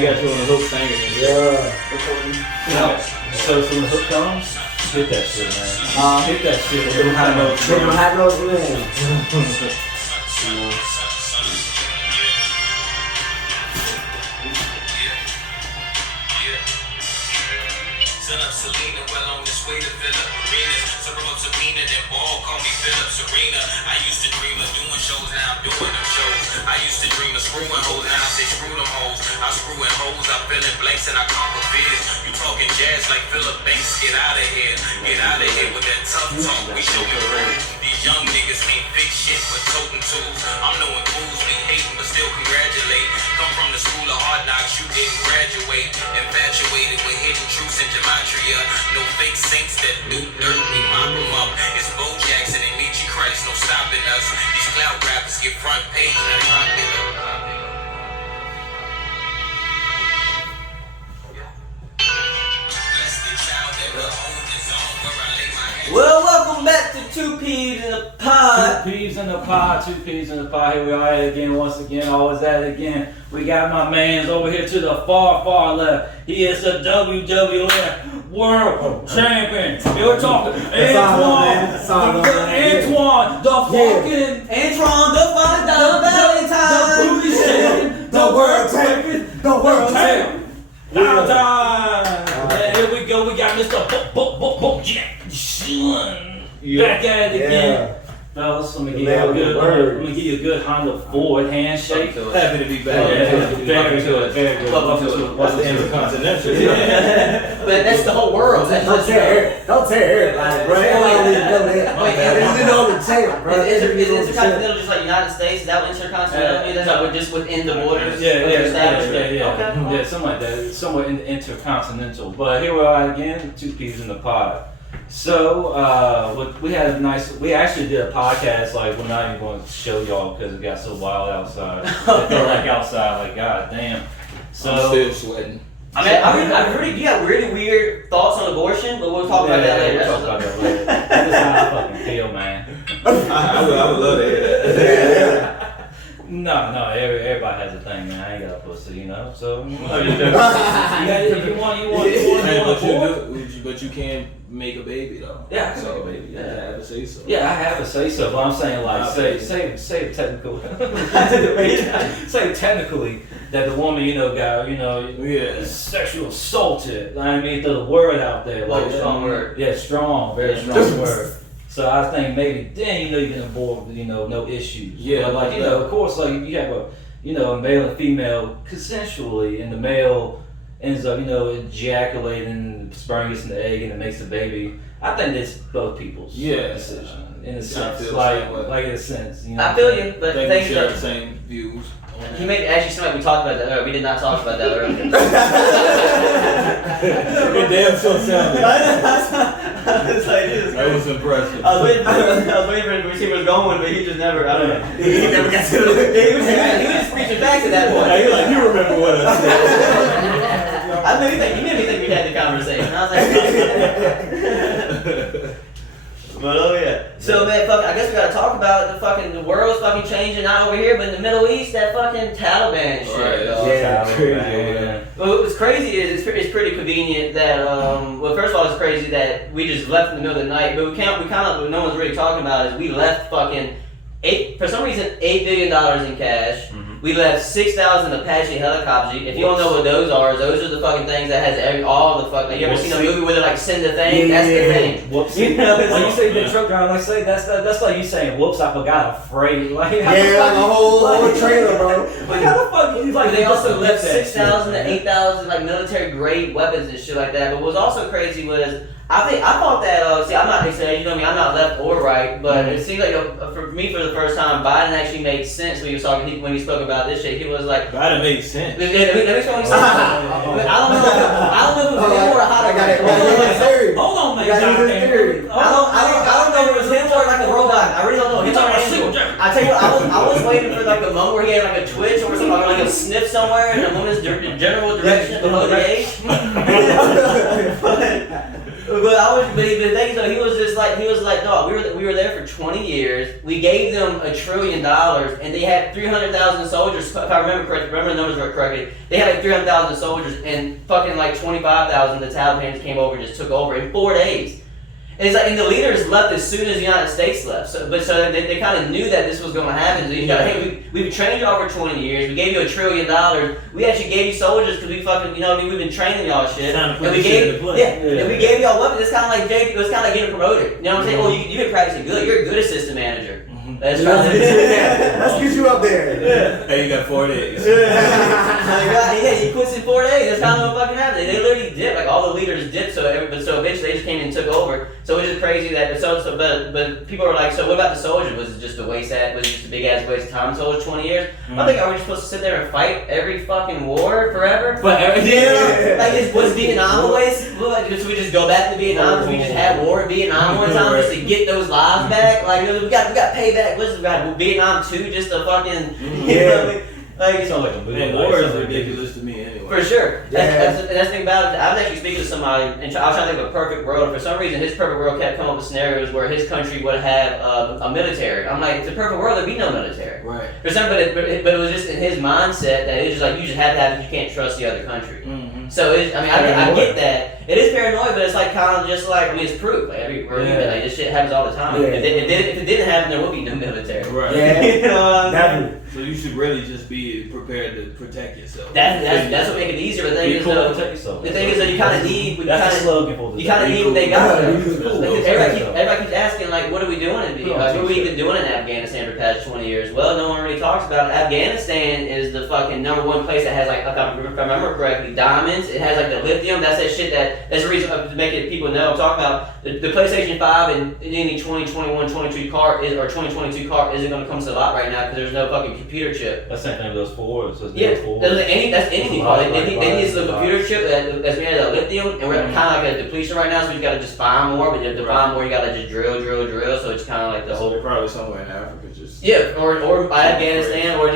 They got you on the hook singing. Yeah. So when the hook comes, hit that shit, man. Hit that shit. They don't have no. They don't have no man. Selena, well on this way to fill up arenas. So promote Sabina, then ball, call me Philip Serena. I used to dream of doing shows, now I'm doing them shows. I used to dream of screwing hoes, now I say screw them hoes. I'm screwing hoes, I fill in blanks and I conquer fears. You talking jazz like Philip Banks, get out of here. Get out of here with that tough talk, we show you through. These young niggas can't fix shit with toting tools. I'm knowing fools be hating but still congratulate. Come from the school of hard knocks, you didn't graduate. Infatuated with hidden truths and gematria. No fake saints that do dirt, we mop them up. It's Bo JaxSun and Nietzsche Christ, no stopping us. These clout rappers get front page, now they popular. Well, welcome back to Two Peas in the Pod. Two peas in the pod, two peas in the pod. Here we are at it again, once again, always at it again. We got my man's over here to the far, far left. He is the WWF World Champion. You're talking Antoine, the fucking Antoine, the Valentine, the booty shaking, the world champion, the world champion. Valentine. And here we go. We got Mr. Bo JaxSun back at it again. Fellas, let me give you a good Honda Ford handshake. Happy to be back. Very good. Welcome to it. What's the Intercontinental? But that's the whole world. Don't tear everybody, bro. Even on the tail, bro. Is Intercontinental just like United States? Is that what Intercontinental means? That's like we're just within the borders? Yeah. Okay. Yeah, something like that. Somewhere in the Intercontinental. But here we are again, Two Peas in the Pod. So, we actually did a podcast, like, we're not even going to show y'all because it got so wild outside. It felt like outside, like, god damn. So, I'm still sweating. I mean, you got really weird thoughts on abortion, but we'll talk about that later. We'll talk about that later. That's how I fucking feel, man. I would love to hear that. No, everybody has a thing, man. I ain't got a pussy, you know. So you if you want, but you can't make a baby though. Yeah, I can make a baby. Yeah, I have to say so. Yeah, I have to say so, but I'm saying like say technically, say technically that the woman got sexual assaulted. I mean, throw the word out there, like strong word. Yeah, strong, very strong word. So I think maybe then you get involved with no issues. Yeah, but like of course, like you have a a male and female consensually, and the male ends up ejaculating, sperm gets in the egg, and it makes a baby. I think it's both people's decision in a sense, like in a sense. I feel you, but I think we share the same views. He made actually something we talked about that earlier. We did not talk about that earlier. It damn sure sounded. That was impressive. I was waiting for see where he was going, but he just never. I don't know. He never got to it. He was just preaching back to that point. You're like, you remember what I said. I made me think we had the conversation. I was like. But oh yeah. So man, I guess we gotta talk about the world's fucking changing, not over here, but in the Middle East, that fucking Taliban shit. Right, crazy. Well, what's crazy is it's pretty convenient that well, first of all, it's crazy that we just left in the middle of the night, but we kind of what no one's really talking about is we left fucking $8 billion in cash. Mm-hmm. We left 6,000 Apache helicopters. If you don't know what those are the fucking things that has all the fuck. Like, you ever seen a movie where they like send the thing? That's the thing. Whoops. You know, when you say the truck driver, like say that's like you saying, "Whoops, I forgot a freight." Like a whole trailer, bro. Like how the fuck? Like but they also left 6,000 to 8,000 like military grade weapons and shit like that. But what was also crazy was I thought that I'm not saying I'm not left or right, but it seems like for me for the first time Biden actually made sense when he was talking when he spoke about this shit. He was like Biden made sense. Let me explain what he said. I don't know if it was him or a hot Hold on, man. I don't know if it was him or like a robot. I really don't know. I tell you what, I was waiting for like the moment where he had like a twitch or something, like a sniff somewhere in a woman's general direction below the age. But he was just like dog, we were there for 20 years. We gave them $1 trillion, and they had 300,000 soldiers. If I remember the numbers correctly, they had like 300,000 soldiers, and fucking like 25,000 the Taliban came over and just took over in 4 days. And it's like, and the leaders left as soon as the United States left. So they kind of knew that this was going to happen. So you got, hey, we've trained y'all for 20 years. We gave you $1 trillion. We actually gave you soldiers because we fucking, you know, we've been training y'all shit. And we gave y'all weapons. It's kind of like getting promoted. You know what I'm saying? Oh, you've been practicing good. You're a good assistant manager. That's right. Let's get you up there. Yeah. Hey, you got 4 days. Yeah, he quits in 4 days. That's kind of what fucking happened. They literally dipped. Like all the leaders dipped. So eventually they just came and took over. So it's just crazy that but people are like, so what about the soldiers? Was it just a was it just a big ass waste of time? Soldiers 20 years. I think, are we just supposed to sit there and fight every fucking war forever? But Like was Vietnam a waste? Should we just go back to Vietnam? Because we just had war in Vietnam one time just to get those lives back? Like we got payback. What's it about? Vietnam 2 just to fucking like sounds like a movie. Man, war is ridiculous to me anyway. For sure. That's the thing about it. I was actually speaking to somebody, and I was trying to think of a perfect world. And for some reason, his perfect world kept coming up with scenarios where his country would have a military. I'm like, it's a perfect world, there'd be no military. Right. For some, but it was just in his mindset that it's just like you just have to have it. You can't trust the other country. Mm-hmm. So I get that. It is paranoid, but it's like kind of just like it's proof. Like everywhere we've been, like this shit happens all the time. Yeah. If it didn't happen, there would be no military. Right. Yeah. You know what I'm saying? Definitely. So you should really just be prepared to protect yourself. That's what makes it easier. But the thing is, the thing is that you kind of need. You kind of need what they got. Everybody keeps asking, like, what are we doing what are we even doing in Afghanistan for the past 20 years? Well, no one really talks about it. Afghanistan is the fucking #1 place that has, like, if I remember correctly, diamonds. It has, like, the lithium. That's that shit that's the reason to make it people know. I'm talking about the PlayStation 5 and any 2021, 22 car or 2022 car isn't going to come to a lot right now because there's no fucking computer chip. That's the same thing with those Fords. That's any car. They use the computer chip that's made out of lithium, and we're kind of like a depletion right now, so you got to just find more. But to find more, you got to just drill. So it's kind of like the whole. They're probably somewhere in Africa, just or Afghanistan, or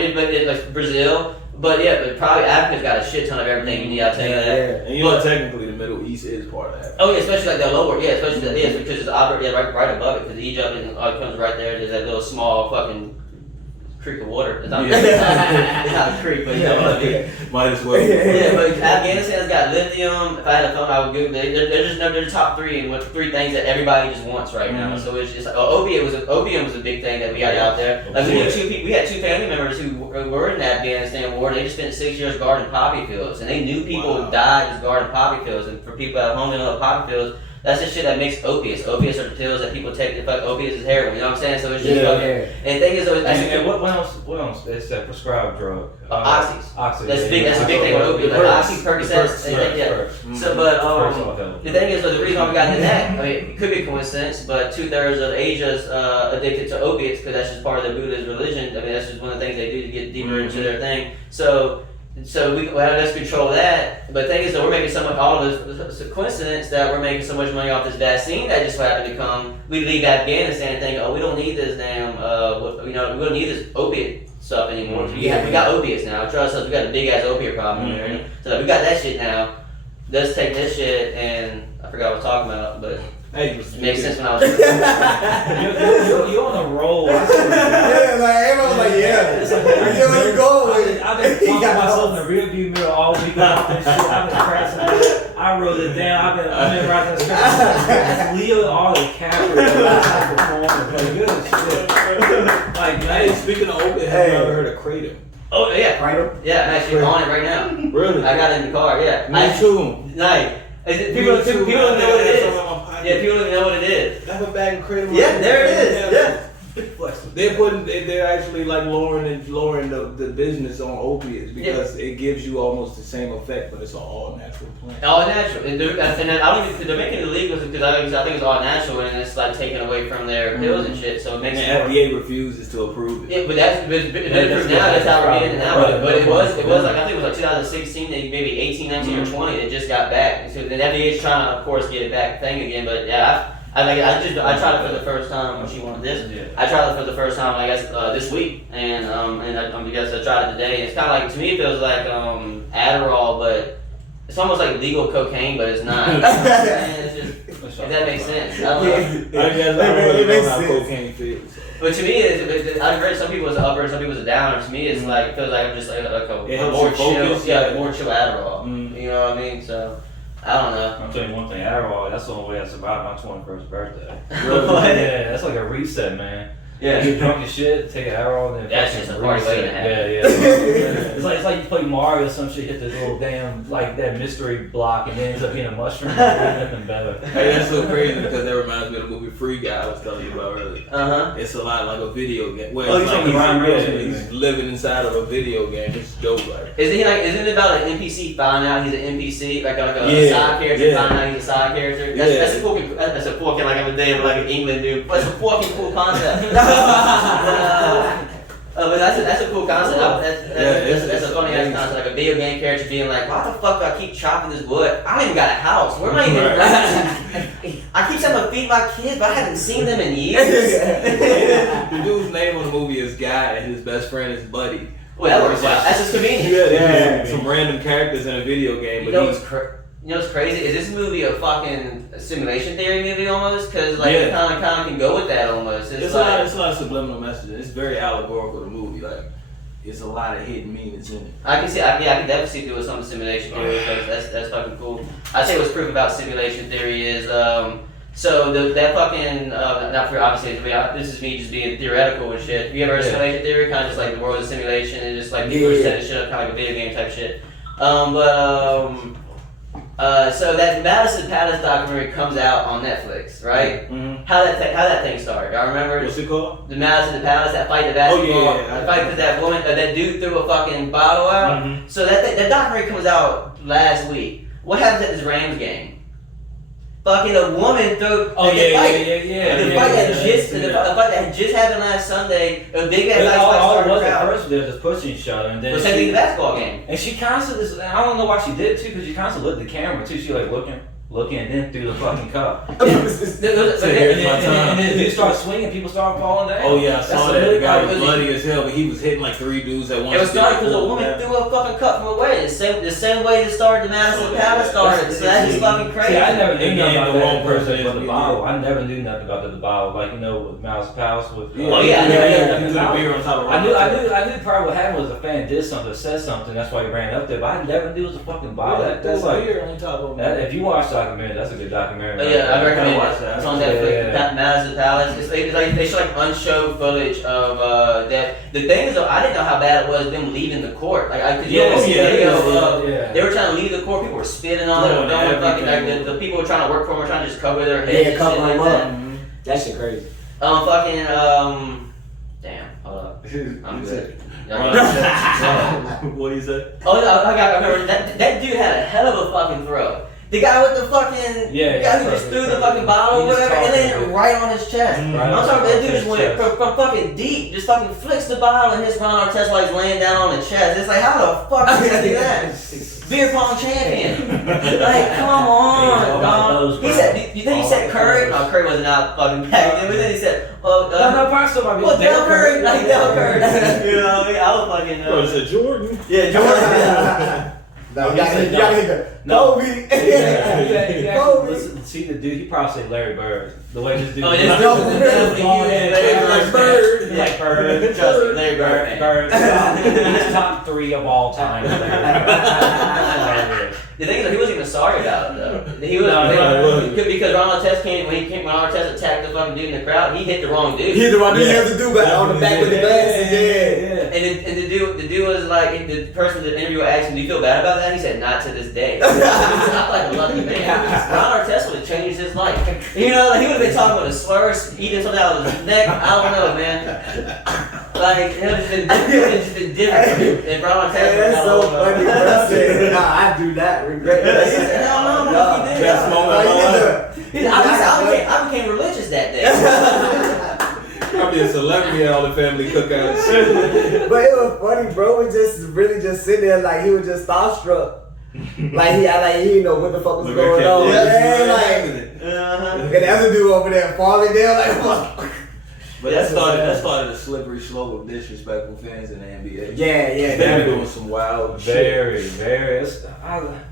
like Brazil. But probably Africa's got a shit ton of everything you need. I'll tell you that. Yeah. And you know, technically, the Middle East is part of Africa. Oh yeah, especially like the lower, especially because it's right above it. Because Egypt comes right there. There's that little small fucking creek of water. It's not, it's not a creek, but you know what I mean. Might as well. Yeah, but Afghanistan's got lithium. If I had a phone, I would Google it. They're the top 3 and 3 things that everybody just wants right now. So it's just like opium was a big thing that we got out there. Like we had 2 family members who were in the Afghanistan war. They just spent 6 years guarding poppy fields, and they knew people who died just guarding poppy fields. And for people at home that know poppy fields, that's the shit that makes opiates. Opiates are the pills that people take. Opiates is heroin. You know what I'm saying? So it's just And the thing is, and what else? It's a prescribed drug. Oxys. Oxys. That's a big thing with opiates. Like Oxy, Percocets. So, but the thing is, the reason why we got into that, I mean, it could be a coincidence, but 2/3 of Asia's addicted to opiates because that's just part of the Buddhist religion. I mean, that's just one of the things they do to get deeper into their thing. So let's control that. But the thing is that we're making so much, all of this coincidence that we're making so much money off this vaccine that just happened to come. We leave Afghanistan and think, we don't need this damn, we don't need this opiate stuff anymore. We got opiates now. Trust us, we got a big ass opiate problem here. So we got that shit now. Let's take this shit and I forgot what I was talking about, but. Hey, it makes sense when I was you're on a roll. Like everyone was like, where you going? I've been talking myself in the rearview mirror all week about this shit. I've been crashing. I wrote it down. I've been writing this stuff. That's Leo all the DiCaprio performing. Good shit. Like, hey, speaking of opiate, have you ever heard of Kratom? Oh yeah, Kratom? Yeah, I'm actually on it right now. Really? I got it in the car. Yeah. Me too. Like. People don't even know what it is. Yeah, people don't even know what it is. I have a bag of Kratom. Yeah, there it is. Yeah. They're actually like lowering the business on opiates because it gives you almost the same effect, but it's an all natural plant. All natural, and then I don't even they're making it illegal because I think it's all natural and it's like taken away from their pills and shit. So it makes and the FDA refuses to approve it. Yeah, but that's how we're getting it now. But it was like I think it was like 2016, maybe 18, 19, or 20. It just got back. So the FDA is trying to, of course, get it back thing again. But yeah. I tried it for the first time when she wanted this. Yeah. I tried it for the first time, I guess, this week, and I guess I tried it today. It's kind of like, to me, it feels like Adderall, but it's almost like legal cocaine, but it's not. It's just If that makes sense. I don't know. I guess I don't really know how cocaine feels. But to me, I've heard some people it's an upper, some people it's a downer. To me, it's like feels like I'm just like a more chill, more chill Adderall. You know what I mean? So I don't know. I'll tell you one thing, Adderall, that's the only way I survived my 21st birthday. What? Yeah, that's like a reset, man. Yeah. You get drunk as shit, take an Adderall, and then That's just a party waiting to happen. Yeah. It's like you play Mario or some shit, hit this little damn, like that mystery block, and then ends up being a mushroom. Nothing better. Hey, that's so crazy because that reminds me of the movie Free Guy I was telling you about earlier. It's a lot like a video game. Well, it's like he's living inside of a video game. It's dope, like. Isn't it about an NPC finding out he's an NPC, like a side character finding out he's a side character? That's a cool. That's a fucking like I'm a day of like an England dude. That's a fucking cool concept. But that's a cool concept. That's a funny ass concept. Like a video game character being like, why the fuck do I keep chopping this wood? I don't even got a house. Where am I even? I keep saying I'm gonna feed my kids, but I haven't seen them in years. The dude's name on the movie is Guy, and his best friend is Buddy. Well, that works out. That's just convenient. Yeah, some random characters in a video game, but You know what's crazy? Is this movie a fucking simulation theory movie almost? Because like it kind of can go with that almost. It's a lot of subliminal messages. It's very allegorical. The movie, like, it's a lot of hidden meanings in it. I can definitely see doing some simulation theory because that's fucking cool. I say what's proof about simulation theory is so that fucking not for obviously this is me just being theoretical and shit. Have you ever heard of simulation theory? Kind of just like the world is a simulation and just like people are setting shit up kind of like a video game type shit. So that Madison Palace documentary comes out on Netflix, right? Mm-hmm. How that thing started? Y'all remember? What's it called? The Madison Palace, that fight, the basketball, the fight because that woman, that dude threw a fucking bottle out. Mm-hmm. So that documentary comes out last week. What happens at this Rams game? Fucking a woman threw the fight that just happened last Sunday. A big ass fight started. All it was at first, they were just pushing each other, and then the basketball game. And she constantly, I don't know why she did it too, because she constantly looked at the camera too. She like looking, and then threw the fucking cup. And then dude started swinging, people started falling down. Oh yeah, I saw that. The guy was bloody as hell, but he was hitting like 3 dudes at once. It was started because a woman threw a fucking cup from away. The same way the Madison Palace started. So that's just fucking crazy. See, I never knew nothing about the wrong person for the bottle. I never knew nothing about the bottle. Like, you know, with Madison Palace with. I knew probably what happened was a fan did something, or said something. That's why he ran up there. But I never knew it was a fucking bottle. That's like beer on top of that. If you watch documentary, that's a good documentary. Yeah, I recommend it. It's on Netflix. Madison Palace. It's like they show like unshowed footage of that. The thing is, though, I didn't know how bad it was them leaving the court. Like I could see video. They were trying to leave the court. People were spitting on them. The people were trying to work for them were trying to just cover their heads. Yeah, cover them up. That shit crazy. Damn. Hold up. I'm good. What do you say? I remember that dude had a hell of a fucking throw. The guy with the fucking guy who just threw the fucking bottle or whatever and landed right on his chest. I'm talking that dude just went from fucking deep, just fucking flicks the bottle and hits Ron Artest while he's laying down on the chest. It's like, how the fuck did he do that? Beer pong champion. Like, come on, dog. He said, you think he said Curry? No, Curry wasn't out fucking back then. But then he said, Del Curry. Like Del Curry. You know what I mean? I was fucking. What is it, Jordan? Yeah, Jordan. No, you gotta hit the Kobe. Kobe. Listen, see the dude, he probably said Larry Bird. The way this dude. Oh, this dude. Larry Bird. Like Bird. Trust me, Larry Bird. Bird. He's top 3 of all time. The thing is, he wasn't even sorry about it though. He was because Ron Artest when Artest attacked the fucking dude in the crowd, he hit the wrong dude. He hit the wrong dude. He had to do back on the back with the glasses. Yeah. And the dude was like, the person that interviewer asked him, "Do you feel bad about that?" And he said, "Not to this day." I'm like a lucky man. Ron Artest would have changed his life. You know, like, he would have been talking with a slur, eating something out of his neck. I don't know, man. Like, it would have been different. And Ron Artest that's so funny. Nah, I do not regret that. No, best moment of my life. I became religious that day. Probably a celebrity at all the family cookouts. But it was funny, bro. We just really just sitting there like he was just starstruck. Like he didn't know what the fuck was going on. And the other dude over there falling down like what? But that started a slippery slope of disrespectful fans in the NBA. Yeah. They're doing some wild shit. Very.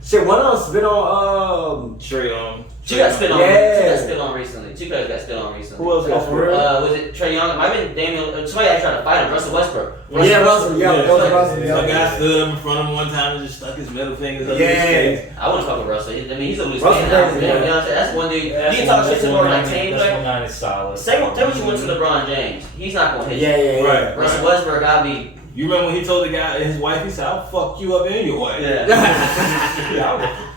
Shit, what else been on Trae Young. She got spit on. Yeah. She got spit on recently. Two players got spit on recently. Who else got spit on? Was it Trae Young? It might have been Daniel. Somebody actually tried to fight him. Russell Westbrook. Russell. Some guy stood up in front of him one time and just stuck his middle fingers up his face. I wouldn't fuck with Russell. I mean, he's a loose Russell cannon. crazy, You know what I'm saying? That's one dude. You can talk shit to more like team That's player. 190 solid. Tell what you went to LeBron James. He's not gonna hit you. Yeah. Right. Russell Westbrook, I'll be. You remember when he told the guy, his wife, he said, "I'll fuck you up and your wife." Yeah.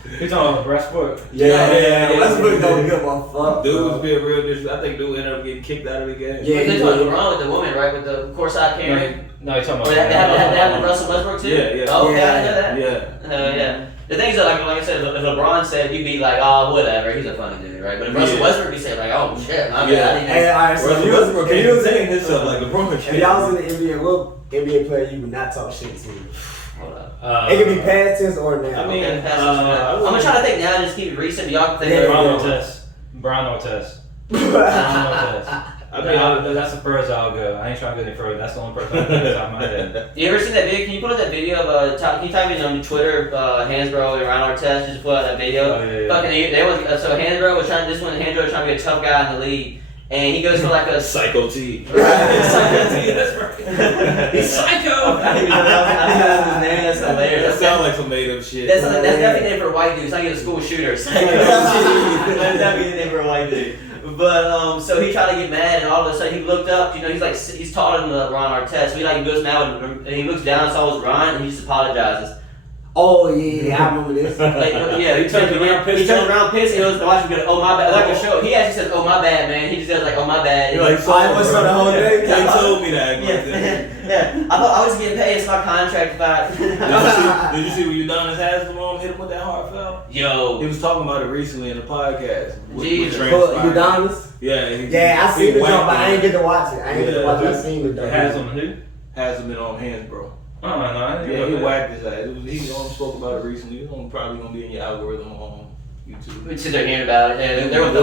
You talking about Westbrook? Yeah. Westbrook don't give a fuck. Dude was being real disrespectful. I think dude ended up getting kicked out of the game. Yeah, They talking LeBron with the woman, right? With the courtside Karen. No, you're talking about. Or that happened with Russell Westbrook too. Yeah. Oh, yeah, I didn't know that. Yeah. Yeah. The thing is that, like I said, if LeBron said, you'd be like, oh, whatever, he's a funny dude, right? But if Russell Westbrook, you say like, oh shit, my bad. Hey, alright, so Russell Westbrook can't contain himself like LeBron. If y'all was in the NBA, what NBA player you would not talk shit to? Hold up. It can be past tense or now. I mean, Okay, I'm gonna try to think now, just keep it recent. Y'all can think Brown Artest. I mean, that's the first I'll go. I ain't trying to go any further. That's the only person I can think of my head. You ever seen that video? Can you put up that video of can you type in on Twitter, Hansbrough and Ron Artest? Just put out that video. Oh, yeah. Fucking, so Hansbrough was trying. This one, Hansbrough was trying to be a tough guy in the league, and he goes for like a Psycho T. Psycho T. That's right. He's psycho. I think that's his name. That's hilarious. That sounds like some made up shit. That's definitely the name for a white dude. It's like a school shooter. Psycho T. That's definitely the name for a white dude. But so he tried to get mad, and all of a sudden he looked up. You know, he's taller than Ron Artest. So he goes mad, and he looks down and saw his Ron, and he just apologizes. Oh yeah, I remember this. He turns around, pissed, and he goes, "Watch him go, oh my bad." Like a show, he actually says, "Oh my bad, man." He just does like, "Oh my bad." You're like, I was for the whole day. They told me that. Yeah. I thought I was getting paid. It's my contract. Did you see when Udonis Haslem hit him with that hard foul? Yo, He was talking about it recently in the podcast. Jesus. Udonis? Yeah. I seen the job, but I ain't get to watch it. I seen the job. Haslem who? Hasn't been on hands, bro. Oh no, I didn't Yeah, know he that. whacked his ass. He spoke about it recently. It's probably gonna be in your algorithm on YouTube. since they're hearing about it, and they were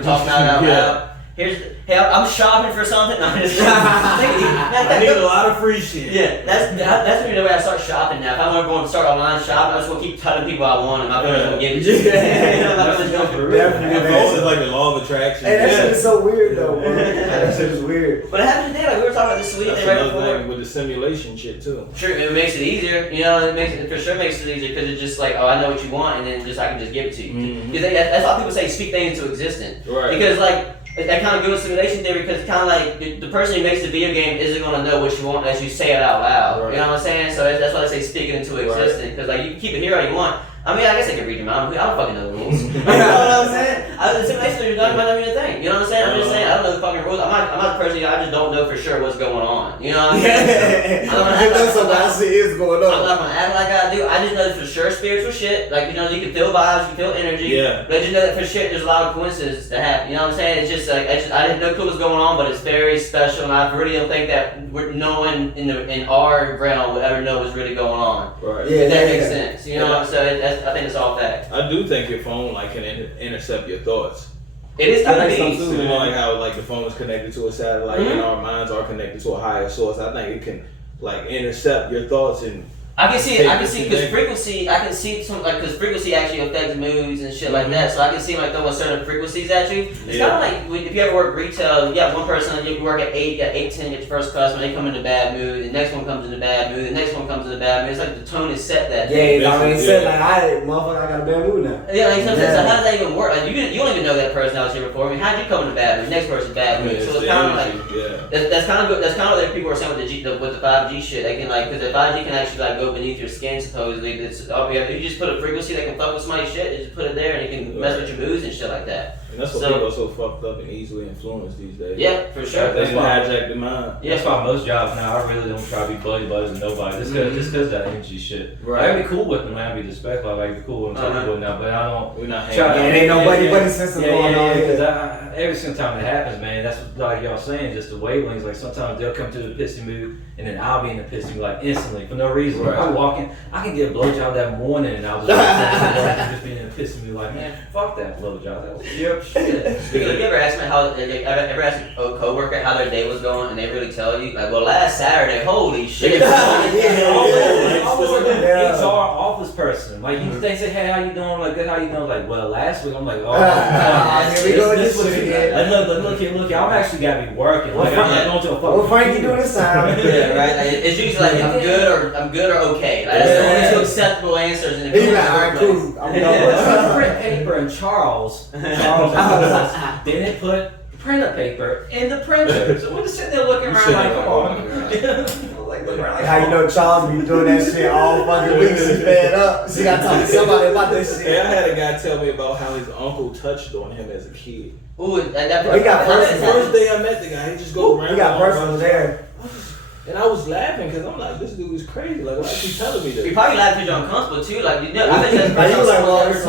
talking about it out loud. Hey, I'm shopping for something. I'm just I need a lot of free shit. Yeah, that's when I start shopping now. If I want to go and start online shopping, I'm just gonna keep telling people I want them. I'm not gonna give it to you. At first, it's like the law of attraction. Hey, that shit is so weird though, bro. That shit is weird. But it happened today. Like we were talking about this sweet That's thing right another before. thing with the simulation shit too. Sure, it makes it easier. You know, it for sure makes it easier because it's just like, oh, I know what you want, and then I can just give it to you. Mm-hmm. That's why people say speak things into existence. Right. Because like. That kind of good with simulation theory because it's kind of like the person who makes the video game isn't going to know what you want as you say it out loud. Right. You know what I'm saying? So that's why they say speak it into existence because like you can keep it here all you want. I mean, I guess I can read your mind. I don't fucking know the rules. You know what I'm saying? The simulation theory is not even a thing. You know what I'm saying? I'm just saying I don't know the fucking rules. I'm not the person. I just don't know for sure what's going on. You know what I'm saying? That shit is going on. I'm not gonna act like I do. I just know that for sure spiritual shit. Like, you know, you can feel vibes, you can feel energy. Yeah. But I just know that for shit there's a lot of coincidences that happen. You know what I'm saying? It's just like I didn't know what's going on, but it's very special, and I really don't think that no one in our realm would ever know what's really going on. Right. If that makes sense. You know, so I think it's all fact. I do think your phone can intercept your thoughts. It is kind of So you know, like how the phone is connected to a satellite and our minds are connected to a higher source. I think it can intercept your thoughts and. I can see because frequency. I can see some because frequency actually affects moods and shit like that. So I can see throwing certain frequencies at you. It's kind of like if you ever work retail. You have one person you work at 8, 10, get your first customer. They come in a bad mood. The next one comes in a bad mood. The next one comes in a bad mood. It's like the tone is set that day. Yeah, I mean, said motherfucker, I got a bad mood now. Yeah, so how does that even work? Like, you don't even know that person that was here before. I mean, how'd you come in a bad mood? The next person's bad mood. So it's kind of like that's kind of what people are saying with the 5G shit. They can because the 5G can actually go beneath your skin. Supposedly, if you just put a frequency that can fuck with somebody's shit, you just put it there and it can mess with your moods and shit like that. And that's why people are so fucked up and easily influenced these days. Yeah, for sure. They hijack the mind. Yeah, that's why most jobs now, I really don't try to be buddies with nobody. Just because of that energy shit. Right. I can be cool with them, I can be disrespectful, I can be cool with them, now, but I don't. We're not try hanging out. Ain't nobody buddy system going on here. Because every single time it happens, man, that's what, like y'all saying, just the wavelengths. Like sometimes they'll come to the pissy mood, and then I'll be in the pissy mood instantly for no reason. Right. I'm walking, I can get a blowjob that morning, and I'll just be in a pissy mood, like, man, fuck that blowjob. That was shit. Speaking of, you ever asked me ever asked a coworker how their day was going, and they really tell you, like, well, last Saturday, holy shit. HR office person. Like, they say, hey, how you doing? Like, good, how you doing? Like, well, last week, I'm like, oh, here we go this week. Like, look here, I'm actually got to be working. Like, I'm not going to a fucking. What Frankie doing this time? Yeah, right. Like, it's usually like I'm good or okay. Like, that's the only two acceptable answers. In the He's like, all right, cool. I'm going print paper and Charles. Then they put printer paper in the printer. So we're just sitting there looking around like, come on. How you know Charles be doing that shit all fucking week? She fed up. She got to talk to somebody about this shit. Hey, I had a guy tell me about how his uncle touched on him as a kid. Ooh, he got personal. The first day I met the guy, he just go around. He got personal there. And I was laughing because I'm like, this dude is crazy. Like, why is he telling me this? You probably laughing because you're uncomfortable too. Like, you know, I bet that's Like, you like, well, that's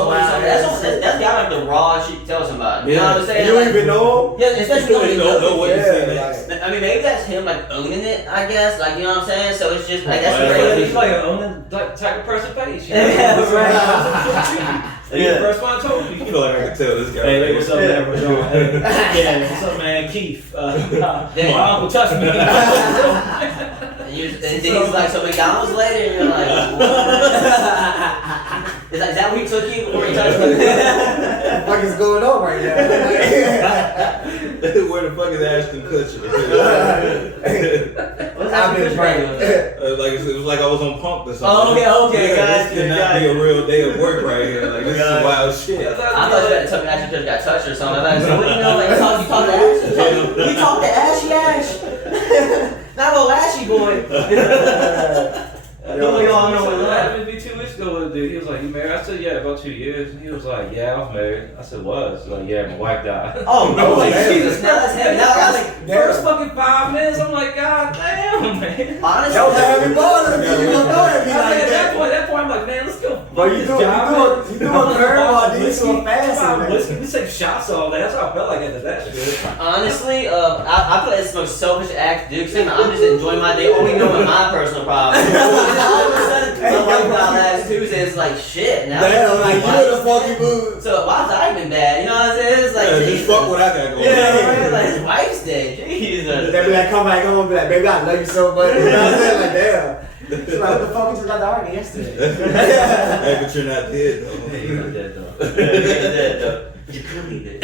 the guy like the raw shit to tell somebody. You know what I'm saying? You don't even know him? Yeah, especially when you don't know what he's saying. I mean, maybe that's him like owning it. I guess, like, you know what I'm saying. So it's just like that's He's like an owning type of person face. Yeah, right. The first one I told you. You feel like I can tell this guy. Hey, what's up, man? Yeah, what's up, man? Keith. My uncle touched me. And then he's like, so McDonald's later, and you're like, what? Is that where he took you before he touched me? What the fuck is going on right now? Where the fuck is Ashton Kutcher? I've been praying. Like it was like I was on Punk or something. Oh, okay, guys. This cannot be a real day of work right here. Like this is wild shit. I thought you had to tell me Ashton Kutcher got touched or something. I was like, what do you know? Like, you talk to Ash? You talk to Ashy Ash? Not a Ashy boy. It happened to me 2 weeks ago with a dude. He was like, you married? I said, yeah, about 2 years. And he was like, yeah, I was married. I said, was? He's like, yeah, my wife died. Oh, no, like, Jesus. Now that's heavy. Now I was like, first fucking 5 minutes, I'm like, God damn, man. Honestly, That was a heavy ball. You don't know it. At that point, I'm like, man, let's go. But you do a curveball, dude. You do a fast one. We take shots all day. That's how I felt like after that shit. honestly, I feel like it's the most selfish act to do. Because I'm just enjoying my day, only knowing my personal problems. All of a sudden, my wife about last Tuesday is like, shit. Now Damn, like, you're in a funky mood. So why's I even bad? You know what I'm saying? It's like, Just fuck what I got going on. yeah, right? Like his wife's dead. Jesus. They be like, come back home and be like, baby, I love you so much. You know what I'm saying? Like, damn. She's like, what the fuck, we just got to argue yesterday. Hey, but you're not dead though. Hey, you're not dead though. You're dead though. You could be dead.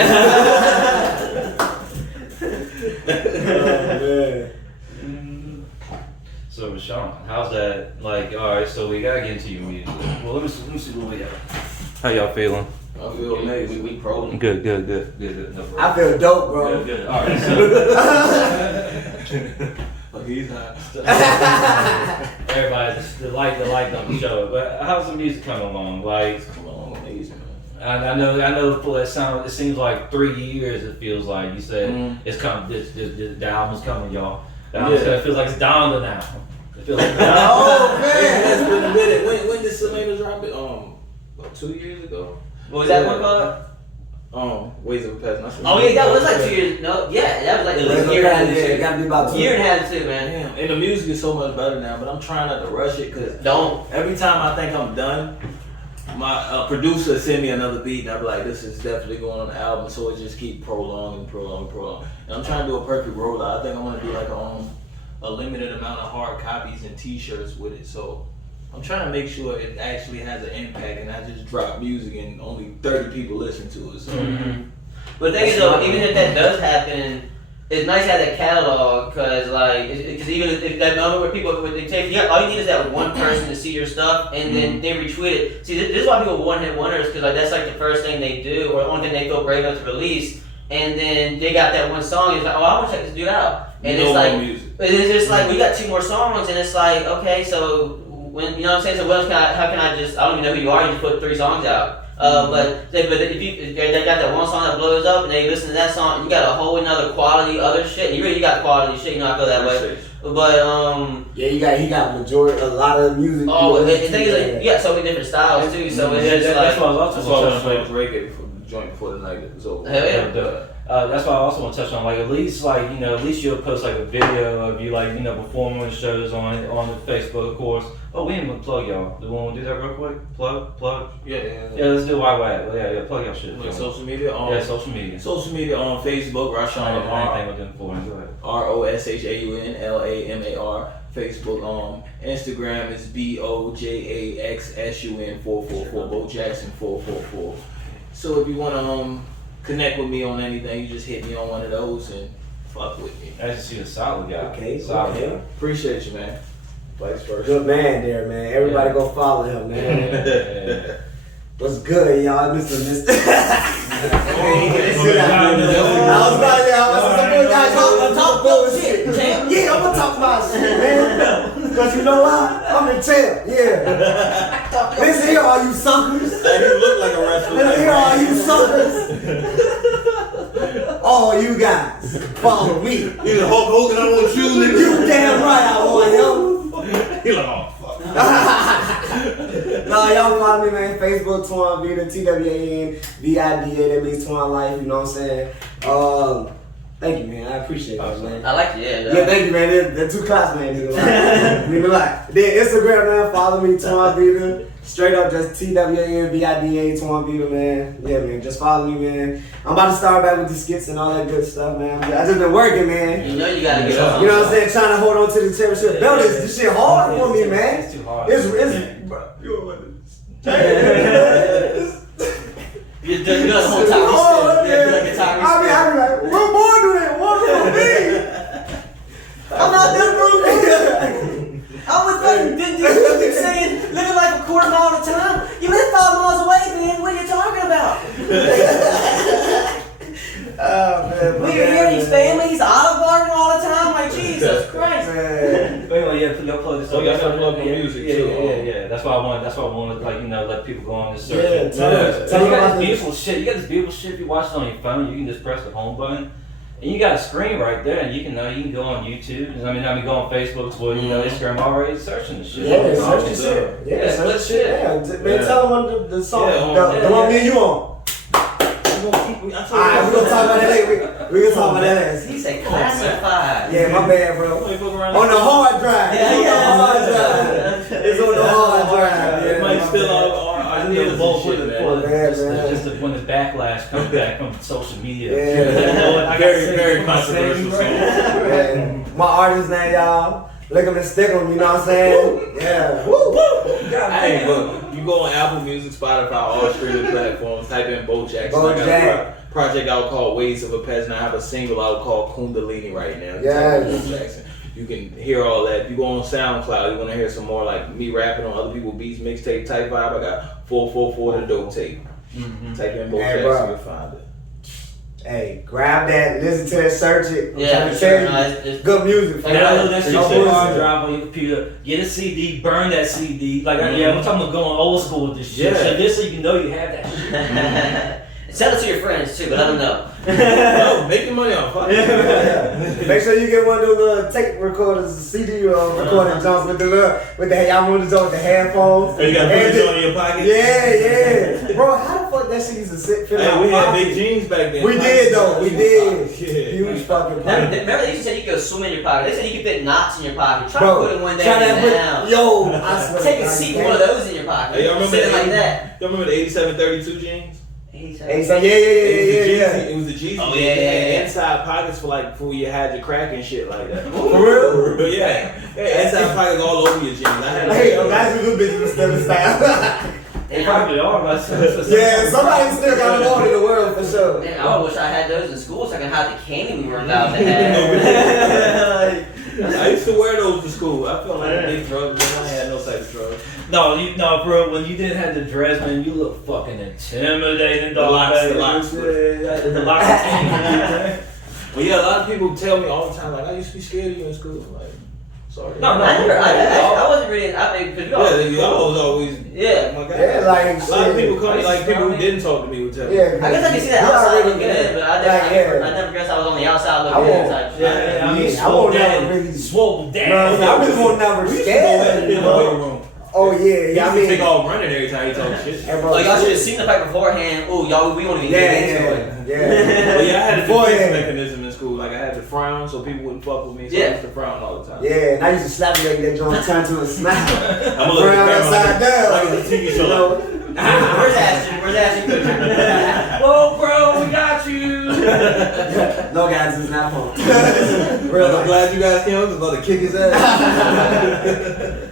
Oh, man. So, Rashawn, how's that? Like, all right, so we gotta get into your music. Well, let me see what we got. How y'all feeling? I feel amazing. We pro. Good. No problem. I feel dope, bro. Good. All right, so Like he's hot. everybody, just the light on the show. But how's the music coming along? Like, Come on, amazing. I know. For it seems like 3 years. It feels like you said it's coming. The album's coming, y'all. It feels like it's down now. It feels like Oh, man. It's been a minute. When did Selena drop it? About 2 years ago. What was that one called? Ways of a Peasant. Oh yeah, that was like 2 years. No, yeah, that was like at least a year and a half. It gotta be about 2 Year and a half too, man. Damn. And the music is so much better now, but I'm trying not to rush it because Don't. every time I think I'm done, my producer send me another beat and I'm like, this is definitely going on the album, so it just keep prolonging. And I'm trying to do a perfect rollout. I think I want to do like a limited amount of hard copies and t-shirts with it, so I'm trying to make sure it actually has an impact and I just drop music and only 30 people listen to it. So. But the thing is though, even if that does happen, it's nice to have that catalog because even if that moment where people all you need is that one person to see your stuff and then they retweet it. See, this is why people one-hit wonders because that's like the first thing they do or the only thing they feel brave enough to release. And then they got that one song. It's like, oh, I want to check this dude out. And it's like, it's just like we got 2 more songs, and it's like, okay, so when you know what I'm saying. So how can I just? I don't even know who you are. You just put 3 songs out. But if they got that one song that blows up, and they listen to that song, you got a whole another quality other shit. You really got quality shit. You know, I feel that way. But yeah, he got a lot of music. Oh, the thing is, like, you got so many different styles too. So it's just that's like why I was also play reggae joint before the night is over. Hell yeah. That's why I also want to touch on, like, at least you'll post like a video of you, like, performing on shows on the Facebook, of course. Oh, we didn't even plug y'all. Do we want to do that real quick? Plug? Yeah. Yeah, let's do why. Yeah, plug y'all shit. Like social media? Social media. Social media on Facebook, Rashawn I didn't do Lamar. anything with them before. Go ahead. ROSHAUNLAMAR. Facebook, Instagram is BOJAXSUN 444, Bo JaxSun 444. So if you wanna connect with me on anything, you just hit me on one of those and fuck with me. I just see a solid guy. Okay, Solid okay. guy. Appreciate you, man. Vice versa. Good man there, man. Everybody go follow him, man. Yeah. What's good, y'all? Mr. Oh, talk bullshit. Yeah, I'm gonna talk about shit, man. Cause you know why? I'm in jail. Yeah. Listen here, all you suckers. Hey, you look like a wrestler. Listen here, all you suckers. All you guys, follow me. You the Hulk Hogan, I want you, nigga. You damn right I want him. He like, oh fuck. Nah, y'all follow me, man. Facebook, Twan Vida, TWAN VIDA. That means Twan Life. You know what I'm saying? Thank you, man. I appreciate that, man. I like you, Yeah, thank you, man. They're two classmates, nigga. Mean a lot. Then Instagram, man. Follow me, Twan Vida. Straight up, just TWAN VIDA, Twan Vida, man. Yeah, man. Just follow me, man. I'm about to start back with the skits and all that good stuff, man. I just been working, man. You know you gotta get up. You know what I'm saying? Trying to hold on to the championship belt. This shit hard for me, man. It's too hard. It's bro, you know what? You're done the whole time. I be like, what more do they want from me? I'm not that rude. I was fucking you saying living like a quarter mile at a time. You live 5 miles away, man. What are you talking about? Oh, man. We're here, he's family, he's Olive Garden all the time. Like, Jesus Christ. Man. But anyway, y'all plug this. Oh, y'all gotta plug my music, too. Yeah. That's why I want, like, let people go on this search. Yeah, tell You them got about this beautiful shit. You got this beautiful shit. If you watch it on your phone, you can just press the home button, and you got a screen right there, and you can go on YouTube. I mean, go on Facebook, Twitter, Instagram, already searking the shit. Yeah, search the shit. Yeah, search shit. Yeah, man, tell them what the song, Yeah, the one me and you on. Alright, we gonna talk about that later. We gonna talk about that later. He said classified. Yeah, my bad, bro. On the hard drive. It's on the hard drive. It's on the hard drive. It might still our ideas and shit, man. Just when the backlash comes back from social media. Yeah. Very controversial song. Man, my artist name, y'all. Look at me, stick 'em, you know what I'm saying? Yeah. Woo! Hey, look, you go on Apple Music, Spotify, all streaming platforms, type in Bo JaxSun. Bo I got Jax. a project out called Ways of a Peasant. I have a single out called Kundalini right now. Yes. Bo JaxSun. You can hear all that. If you go on SoundCloud, you want to hear some more like me rapping on other people's beats, mixtape type vibe. I got 444 the dope tape. Type in Bo Hey, JaxSun, bro. you'll find it. Hey, grab that, listen to that, search it. I'm Yeah, trying to for tell sure. you, No, it's good music. Download that shit No to your hard bullshit. drive on your computer. Get a CD, burn that CD. Like, I'm talking about going old school with this shit. Yeah. So this so you can know you have that shit. Sell it to your friends too, but let them know. No, make your money off. Fuck. Make sure you get one of those little tape recorders, CD recording jumps with the y'all remember the with the headphones. You gotta put it in your pocket. Yeah. Bro, how the fuck that shit used to fit Hey, out we my had pocket? big jeans back then. We did though, we did. Yeah. Huge fucking Remember, pocket. remember they used to say you could go swim in your pocket. They said you could fit knots in your pocket. Try Bro, to put in one day try that now. Yo, I swear. Take to a God, seat you with one of can't. those in your pocket. Hey, y'all remember Sitting the like that. Y'all remember the 8732 jeans? Hey, so yeah. It was the Jeezy. Oh, They yeah. had inside pockets for where you had your crack and shit like that. For real? Yeah. Hey, inside pockets all over your jeans. I had Hey, guys, we good bitches still in style. They probably are, but Yeah, somebody still got them on in the world for sure. Man, I wish I had those in school so I can hide the candy we were about to have. I used to wear those to school. I felt like a big drug, but I ain't had no type of drugs. No, bro. When you didn't have the dress, man, you look fucking intimidating, The dog. locks. The locks. Well, yeah, a lot of people tell me all the time, like, I used to be scared of you in school. I'm like, sorry. No. I wasn't really, because Yeah, I was always. Yeah. My God. Yeah, like a lot of people come, like people who shit. didn't talk to me would tell me. Yeah, I guess I can see that you outside already look good, but I never guessed I was on the outside I looking won't. in type shit. I mean, I won't never really. swole No, down. I really won't never We used to go scared. in the weight room. Oh yeah, He yeah. used I to mean, take off running every time he talked shit. hey, bro, Oh, y'all should have seen the fight beforehand. Oh, y'all, we won't even get into it. yeah. But yeah, I had a Beforehand. defense mechanism in school. Like I had to frown so people wouldn't fuck with me. So I used to frown all the time. Yeah, and I used to slap you like that joint turn to a smile. I'm gonna look at Frown the camera upside down. like it's a TV show. You know? Where's Ashton? Where's Ashton picture? Whoa, bro, we got you. No, guys, it's not fun. Real, I'm glad you guys came. I was about to kick his ass.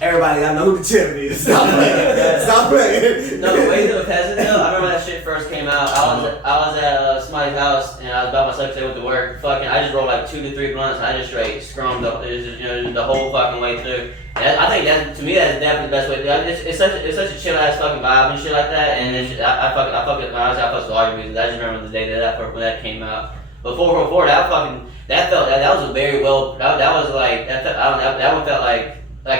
Everybody, I know who the champ is. Stop playing. Stop playing. No, the way to the Peasant though, I remember that shit first came out. I was at somebody's house and I was by myself because I went to work. Fucking, I just rolled like 2 to 3 blunts and I just straight scrummed the whole fucking way through. And I think that to me that's definitely the best way to do it. It's such a chill ass fucking vibe and shit like that. And it's, I fuck with all your music. I just remember the day when that came out. Before that was a very well that was like that one felt like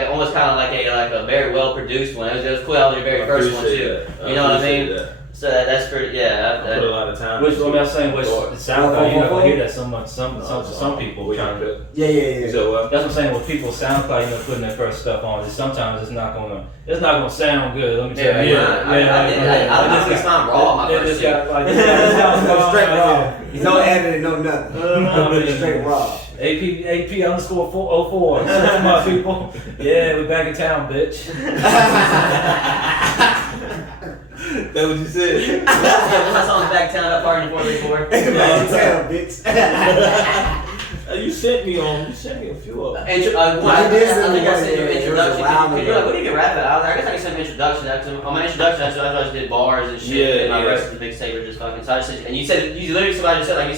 almost kind of like a very well produced one. It was cool. That was your very first one too. You know what I mean? That. So that's pretty. Yeah. I put a lot of time. Which I'm not saying which it sounds like you're not gonna hear that some people trying to. Yeah. So That's what I'm saying. With people SoundCloud, putting their first stuff on, sometimes it's not gonna sound good. Let me tell you. I think it's not raw. My first shit. Straight raw. No editing, no nothing. Straight raw. AP underscore 404. Search for my people. Yeah, we back in town, bitch. That what you said? What's that song Back Town Up Party 434? Damn, bitch. You sent me a few of them. I think I sent you an introduction. Cause you're like, what do you get rap at? I was like, I guess I can send an introduction. On my introduction, I just did bars and shit. And my rest of the mixtape were just fucking. So I just said, and you literally somebody just said like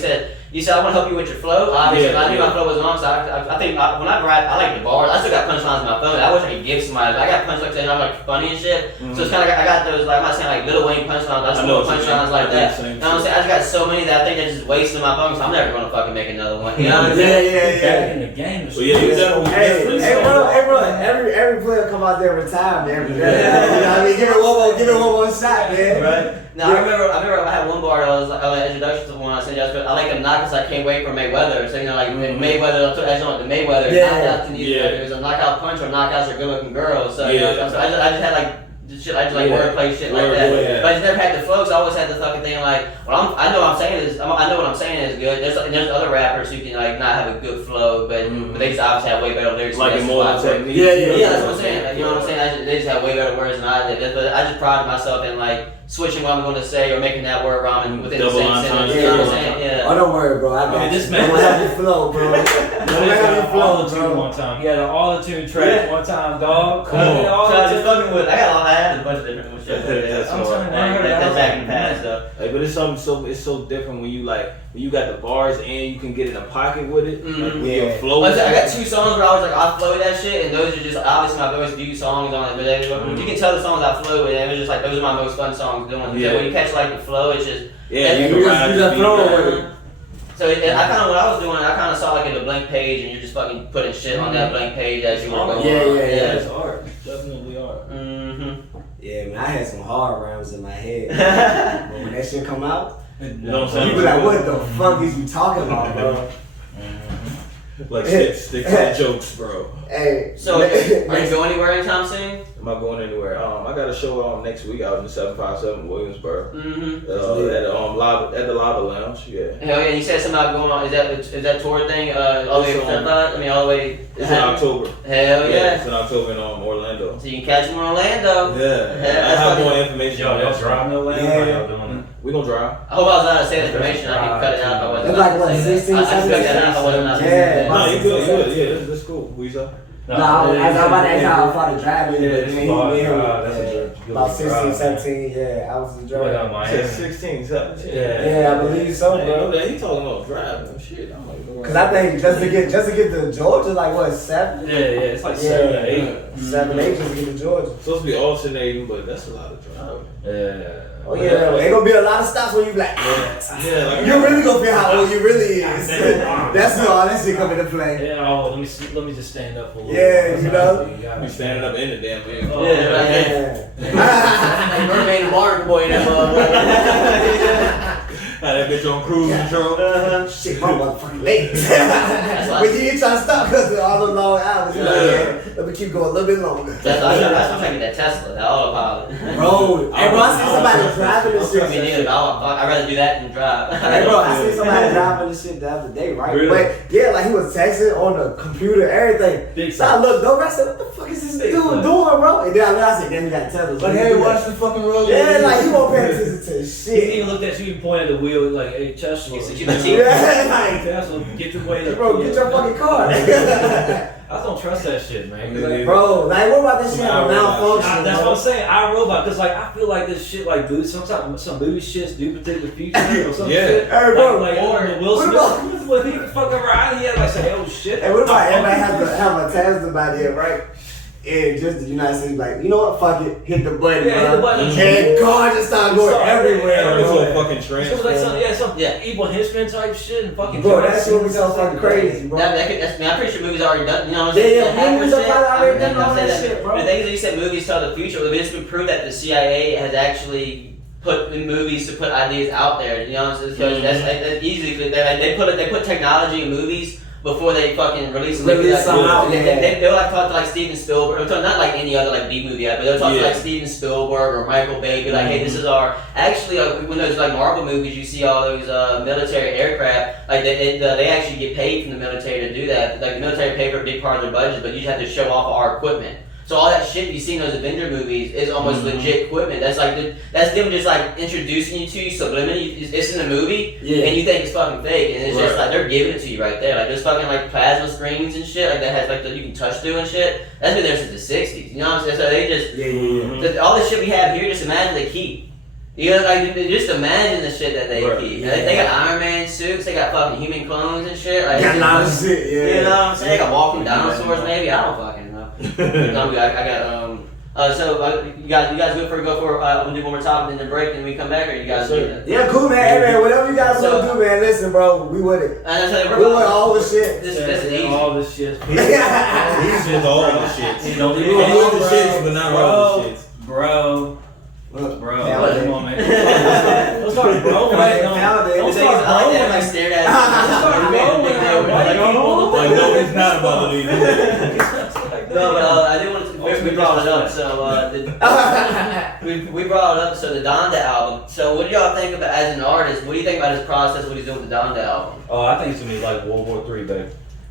you said I want to help you with your flow. Obviously, I knew my flow was on, so I think when I rap, I like the bars. I still got punchlines on my phone. I wish I could give somebody. I got punchlines like I'm like funny and shit. Mm-hmm. So it's kind of like I got those like I'm not saying like Lil Wayne punchlines. I just want punchlines like that. You know what I'm saying? I just got so many that I think they're just wasting my phone. So I'm never gonna fucking make another one. You know what I'm saying? Back in the game. Well, yeah, you definitely. Hey, bro. Every player come out there every time, man. You know what I mean? Give it one more shot, man. Right. Now I remember I had one bar that was like an introduction to one I said I like him not because I can't wait for Mayweather. So like Mayweather, that's on the Mayweather. It was a knockout punch or knockouts are good looking girls. So I just had like shit, I just like wordplay shit like that. Yeah. But I just never had the flow, so I always had the fucking thing like, I know what I'm saying is good. There's other rappers who can like not have a good flow, but they just obviously have way better lyrics. Like more technique. Yeah, that's what I'm saying. Like, you know what I'm saying? They just have way better words than I did. But I just pride myself in like switching what I'm going to say or making that word rhyme within the same sentence. You know what I'm saying? Yeah. Oh, don't worry, bro. I got this man will have your flow, bro. Auto-tune one time. He had an auto-tune track one time, dog. Cool. I had a bunch of different shit. I'm telling you, that's back in the past, though. Like, but it's so different when you got the bars and you can get in a pocket with it. Like, with your flow. I got 2 songs where I was like, I flow that shit, and those are just obviously my most viewed songs on it. But you can tell the songs I flow with, and it was just like those are my most fun songs doing. So when you catch like the flow, it's just you can ride the beat. So I kind of what I was doing, I kind of saw like in a blank page, and you're just fucking putting shit on that blank page as you were going. Yeah. It's art. Definitely art. Yeah, man, I had some hard rhymes in my head. But when that shit come out, you know what I'm saying? You be like, what the fuck is you talking about, bro? Like stick to the jokes, bro. Hey, so are you going anywhere anytime soon? Am I going anywhere? I got a show next week out in the 757 Williamsburg. At the Lava Lounge. Yeah. Hell yeah! You said something about going on. Is that tour thing? All the way to 75? I mean, all the way. It's in October. Hell yeah! It's in October in Orlando. So you can catch them in Orlando. Yeah. I have more information. Y'all driving to Orlando? Yeah. We gonna drive. I hope I was allowed to say the information. I can cut it out if I wasn't. It's like what, 16, I can cut that out if I wasn't allowed to say No, you good. Yeah, that's cool. Who you saw? No, I was about to ask how far the drive is. Yeah, about 16, 17, yeah, I was the driver. 16, 17. Yeah, I believe so, bro. He talking about driving. Shit, I'm like, cause I think just to get to Georgia, like what, 7? Yeah, it's like 7 or 8. 7, 8 just to get to Georgia. Supposed to be alternating, but that's a lot of driving. Yeah. Oh yeah, ain't gonna be a lot of stops when you like, like, you really gonna feel how old you really is. That's all that shit come into play. Yeah, let me just stand up a little. Yeah, you know. You standing up in the damn vehicle. Yeah. Mermaid Martin boy in that motherfucker. Had that bitch on cruise control. Shit, my motherfucking legs. But you ain't trying to stop because of all the long hours. Let me keep going a little bit longer. That's what I'm thinking. That Tesla, that autopilot. Bro, hey bro, I see somebody driving this shit. I mean, I'd rather do that than drive. Hey bro, I seen somebody driving this shit the other day, right? Really? But yeah, like he was texting on the computer, everything. Big So I looked over, I said, what the fuck is this dude doing, bro? And then I said, damn, you gotta tell us. Like, hey, watch the fucking road. Yeah, like he won't pay attention to He shit. even looked at you, he pointed at the wheel, like, hey, Tesla. Yeah, like, Tesla, get your way up. bro, get your fucking car. I don't trust that shit, man. 'Cause, like, Bro, like what about this shit on malfunction? that's what I'm saying. I robot, cause like I feel like this shit like some movie shits do predict the future or some shit. Hey, bro, like or Will what about- Smith when he fucking around, he had like say, oh shit. Hey, what about everybody have a Tesla by there, right? And just the United States, like, you know what? Fuck it, hit the button, Yeah, hit the button. and cars just start going everywhere, It's bro. a fucking It was transfer. like some evil henchman type shit and fucking. Bro, that shit would sound fucking crazy, bro. I'm pretty sure movies already done. You know what I'm saying? Yeah, movies are probably already done all that shit, bro. The thing is, you said movies tell the future. But it's been proved that the CIA has actually put in movies to put ideas out there. You know what I'm saying? Because that's easy. They put technology in movies before they fucking release something out. They'll like talk to like Steven Spielberg, not like any other like B movie, but they'll talk to like Steven Spielberg or Michael Bay, be like, hey, this is our when those like Marvel movies, you see all those military aircraft, like they actually get paid from the military to do that. Like the military pay for a big part of their budget, but you just have to show off our equipment. So all that shit you see in those Avenger movies is almost legit equipment. That's that's them just like introducing you to you subliminally. It's in the movie, and you think it's fucking fake, and it's just like they're giving it to you right there. Like there's fucking like plasma screens and shit like that has like you can touch through and shit. That's been there since the '60s. You know what I'm saying? So they just all the shit we have here. Just imagine they keep. You know, like just imagine the shit that they keep. They got Iron Man suits. They got fucking human clones and shit. Like, Got a lot of shit, yeah. You know what I'm saying? They got walking dinosaurs. Maybe I don't fucking. No, I got so you guys good for I'm gonna do one more topic and then break and we come back, or you guys do that? Yeah, cool, man. Hey, man, whatever you guys want to do, man. Listen, bro, we with it. We with all the shit. This is easy. All this shit. These is all the shits. Don't We all the shits, but not all the shits. Bro. Look, Bro, pound come on, man. Let's start bro. Don't start bro. Like stared at Like, no, it's not about it. No, but I did want to. We brought it up. So we brought it up. So the Donda album. So what do y'all think about as an artist? What do you think about his process? What he's doing with the Donda album? Oh, I think it's gonna be like World War III, baby.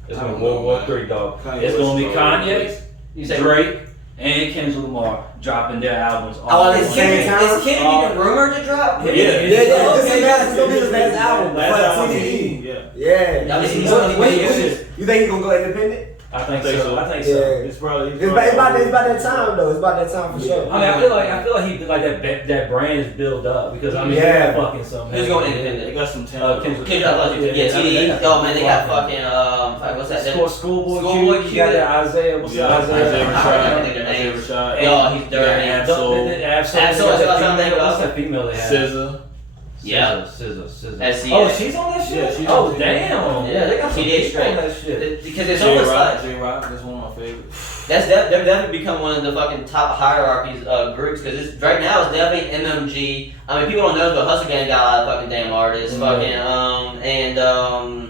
It's gonna be World War III, dog. Kanye It's gonna be West Kanye, You say Drake, and Kendrick Lamar dropping their albums. Oh, at it's once. Kendrick- Is Kendrick even rumored to drop? Yeah. This is gonna be his last album. Last But album, TDE. yeah. Yeah. I mean, he's What- only what- been what- years. You think he's gonna go independent? I think think so. so. I think Yeah. so. It's probably. It's about that time though. It's about that time for sure. I mean, I feel like he like that brand is built up because I mean, Yeah. they're fucking something. Who's going They independent? got some talent. TDE. Oh man, they got fucking what's that? Schoolboy Q. You got that Isaiah. What's that? Isaiah I can't think of their names. Rashad. Yo, he's dirty. Absol. Absol, What's that female they have? SZA. Yeah. SZA. SZA. Oh, she's on that shit? Yeah, she's oh, on it. damn. Yeah, they got some TDA people on that shit. Because it's almost like J-Rock, that's one of my favorites. they've definitely become one of the fucking top hierarchies groups. Because right now it's definitely MMG. I mean, people don't know, but Hustle Gang got a lot of fucking damn artists.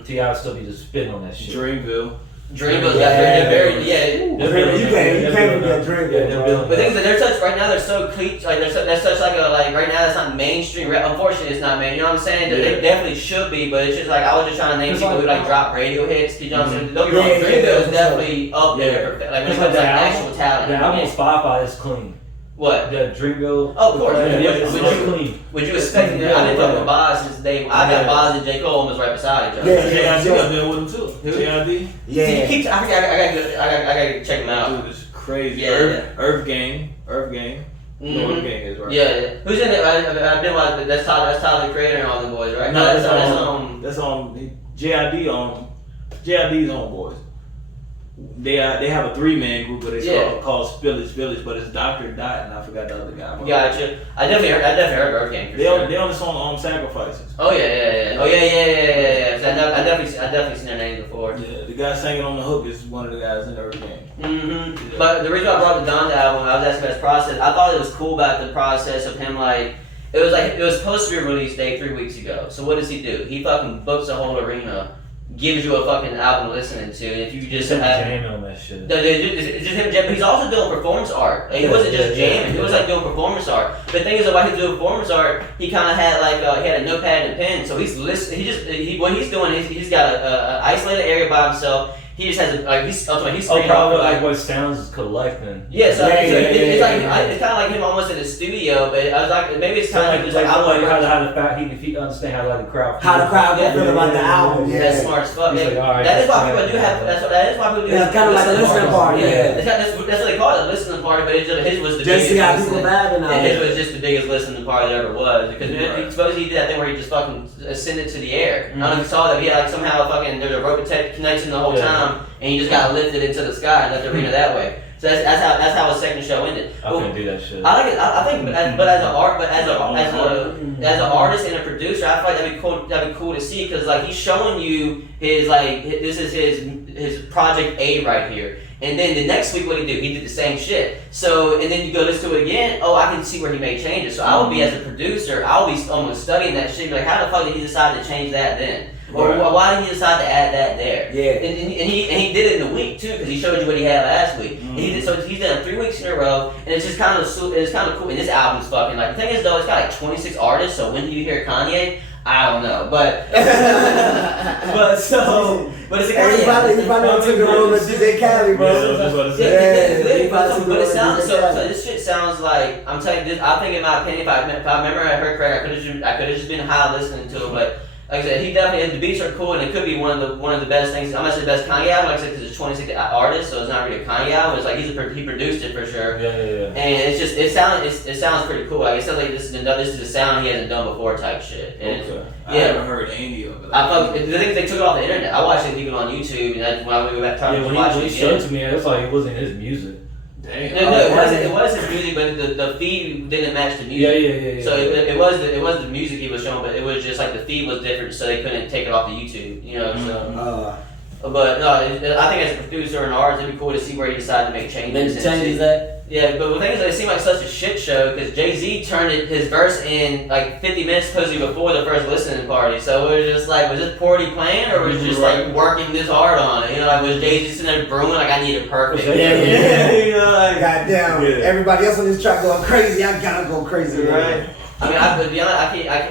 T.I. would still be just spitting on that shit. Dreamville. Dreamville's got they're very You can't forget Drake. But the thing is that they're such right now. They're so cliche. Like that's such like a like right now. That's not mainstream rap. Unfortunately, it's not main. You know what I'm saying? They definitely should be, but it's just like I was just trying to name people who like drop radio hits. You know what I'm saying? Don't get me wrong. Dreamville is definitely up there. Like when it comes to like actual talent. The album on Spotify is clean. What? The Dreamville. Oh, of course. Clean. Would you expect? I didn't talk about Boz since day. I got Boz and J. Cole almost right beside each other. Yeah. J.I.D. up there with him too. Who? J.I.D. Yeah. I gotta check him out. Dude, it's crazy. Yeah. Earth Gang. You know what Earth Gang is, right? Yeah. Who's in it? I've been watching. That's Tyler the Creator and all them boys, right? No, that's that's on J.I.D. J.I.D.'s own boys. They have a 3-man group, but it's called Spillage, but it's Dr. Dot and I forgot the other guy. Gotcha. I definitely heard Earth Gang. They on the song Sacrifices. Oh yeah. Oh yeah. So I definitely seen their names before. Yeah, the guy singing on the hook is one of the guys in Earth Gang. Yeah. But the reason I brought the Donda album, I was asking about his process. I thought it was cool about the process of him it was supposed to be a release date 3 weeks ago. So what does he do? He fucking books a whole arena gives you a fucking album to listen to. And if you just Just have jamming on that shit. it's just him jamming. He's also doing performance art. Like, he wasn't just jamming. He was like doing performance art. The thing is, while he's doing performance art, he kind of had like he had a notepad and a pen. So he's listening. What he's doing is he's got a isolated area by himself. He just has he's Probably like what sounds is collecting. Yeah, so it's kind of like him almost in the studio, but I was like, maybe it's kind of just like I want if he understand how like the crowd How the crowd gonna feel about the album. Yeah. That's smart as fuck. He's like, all right, That is why people do have. That is why people do. Yeah, it's kind of like a listening party. Yeah. That's what they call it, a listening party. But his was the Just see how biggest. people vibing out And his there. was just the biggest listening party there ever was, because suppose he did that thing where he just fucking ascended to the air. I don't know if you saw that. He had like somehow fucking there was a rope connection the whole time, and he just got lifted into the sky and left the arena that way. So that's how his second show ended. I couldn't do that shit. I like it. I think, but as an artist and a producer, I feel like that'd be cool. That'd be cool to see, because like he's showing you his like this is his project A right here. And then the next week, what did he do? He did the same shit. So, and then you go listen to it again. Oh, I can see where he made changes. So I would be, as a producer, I would be almost studying that shit. Like, how the fuck did he decide to change that then? Or why did he decide to add that there? Yeah. And he did it in a week too, because he showed you what he had last week. And he's done it 3 weeks in a row, and it's just kind of cool. And this album's fucking like, the thing is though, it's got like 26 artists. So when do you hear Kanye? I don't know, but it's a Kanye. He probably took the role of DJ Khaled, bro. But it sounds so this shit sounds like, I'm telling you this. I think, in my opinion, if I remember I heard correct, I could have just been high listening to it, but. Like I said, he definitely, the beats are cool, and it could be one of the best things. I'm not saying the best Kanye album, like I said, because it's 26 artists, so it's not really a Kanye album. It's like he produced it for sure. Yeah. And it's just it sounds pretty cool. Like it sounds like this is the sound he hasn't done before type shit. And I haven't heard any of it. The thing is, they took it off the internet. I watched it even on YouTube, and that's when I would go back to when he showed it to me, it was like it wasn't his music. Damn. No, it was his music, but the feed didn't match the music. Yeah. So it was the music he was showing, but it was just like the feed was different, so they couldn't take it off the YouTube. You know, so. But no, I think as a producer and artist, it'd be cool to see where he decided to make changes. Yeah, but the thing is, it seemed like such a shit show, because Jay-Z turned his verse in like 50 minutes supposedly before the first listening party. So it was just like, was this poorly planned, or was it just like working this hard on it? You know, like was Jay-Z sitting there brewing like, I need it perfect? Yeah. You know, like, goddamn. Yeah. Everybody else on this track going crazy. I gotta go crazy, right? I mean, to be honest, I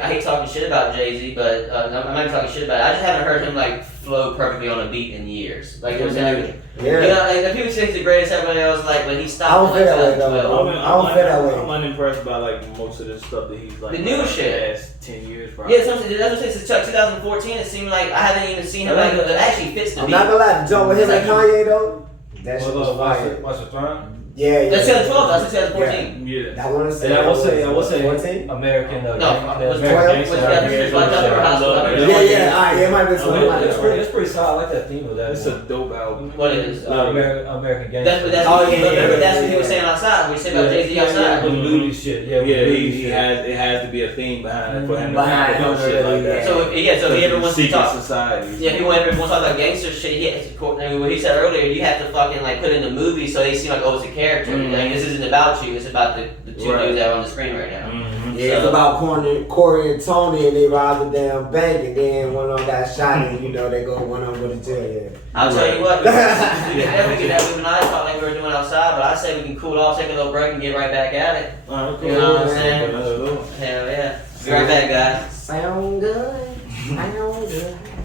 hate talking shit about Jay-Z, but I'm not even talking shit about it. I just haven't heard him like flow perfectly on a beat in years. Like, you know what I'm saying? You know, like, people think he's the greatest, everybody else like, when he stopped. I don't feel that way though. I don't feel that way. I'm unimpressed by like most of the stuff that he's like. The new shit. The last 10 years, probably. Yeah, that's what I'm saying. Since 2014, it seemed like I haven't even seen him like that actually fits the beat. I'm not gonna lie, the joint with him and Kanye though, that shit was fire. Watch the Throne? Yeah. That's 2012. That's 2014. Yeah. I want to say. And I will say 14? American. No, American 12? Gangster. Yeah. Alright, it might be something. It's pretty solid. I like that theme of that. It's a dope album. What is American Gangster. That's what he was saying outside. We said about Jay-Z outside. The moody shit. Yeah, it has to be a theme behind it for him to have shit like that. So if he ever wants to talk society. Yeah, if he ever wants to talk about gangster shit, what he said earlier, you have to fucking like put it in the movie so they seem like, oh, it's a character. Like, this isn't about you, it's about the two dudes that are on the screen right now. Yeah, it's about Corey and Tony, and they robbed the damn bank, and then one of them got shot, and you know they go one of them go to jail. Yeah. I'll tell you what, we can definitely get that Illuminati talk like we were doing outside, but I say we can cool off, take a little break, and get right back at it. You know what I'm saying? Hell yeah. Be right back, guys. Sound good. Sound good.